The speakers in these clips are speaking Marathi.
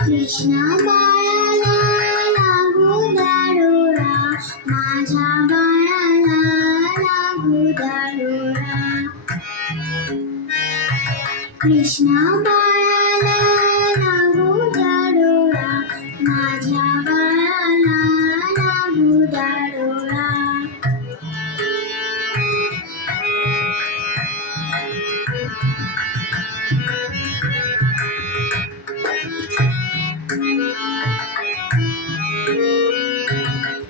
कृष्णा बाळाला लागू दाडोळा, माझ्या बाळाला लागू दाडोळा. कृष्णा बाळाला लागू दाडोळा, माझ्या बाळाला लागू दाडोळा.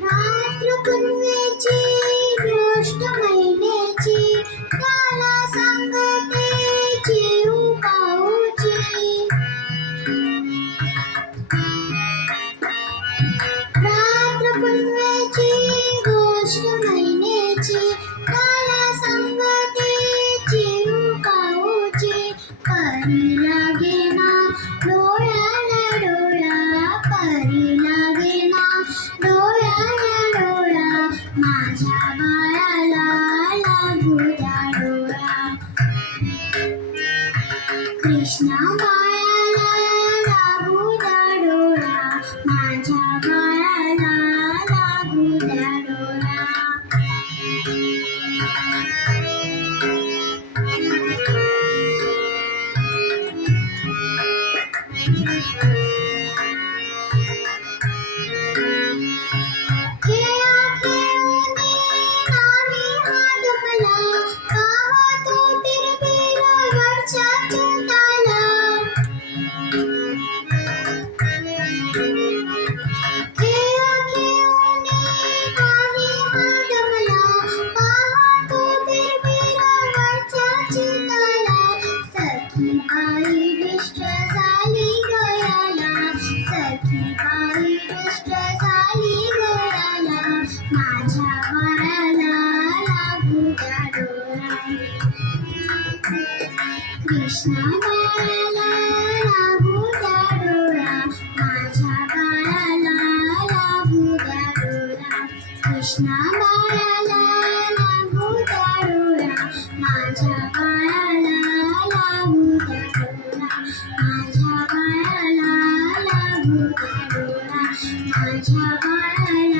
रात्र पुनवेची गोष्ट महिन्याची, त्याला सांगते चिऊ पाऊची. रात्र पुनवेची गोष्ट महिन्याची, त्याला सांगते चिऊ पाऊची. परी लागेना डोळ्याला डोळा, परी लागेना डोळ्याला डोळा, माझ्या बाळाला लागू द्या डोळा. कृष्णा बाळाला लागू द्या डोळा, माझ्या बाळाला लागू द्या डोळा. खेळा खेळूनी नाही हा गमला, पाहतो तिरबिर वरच्या चिंताला. खेळा खेळूनी नाही हा गमला, पाहतो तिरबिर वरच्या चिंताला. सखी बाई विष्ट झाली गयाला, सखी बाई विष्ट झाली गयाला, माझ्या बाळाला लागू द्या डोळा. कृष्णा बाळाला लागू द्या डोळा, माझ्या बाळाला लागू द्या डोळा. कृष्णा बाळाला लागू द्या डोळा, माझ्या बाळाला लागू द्या डोळा. माझ्या बाळाला लागू द्या डोळा, माझ्या बाळाला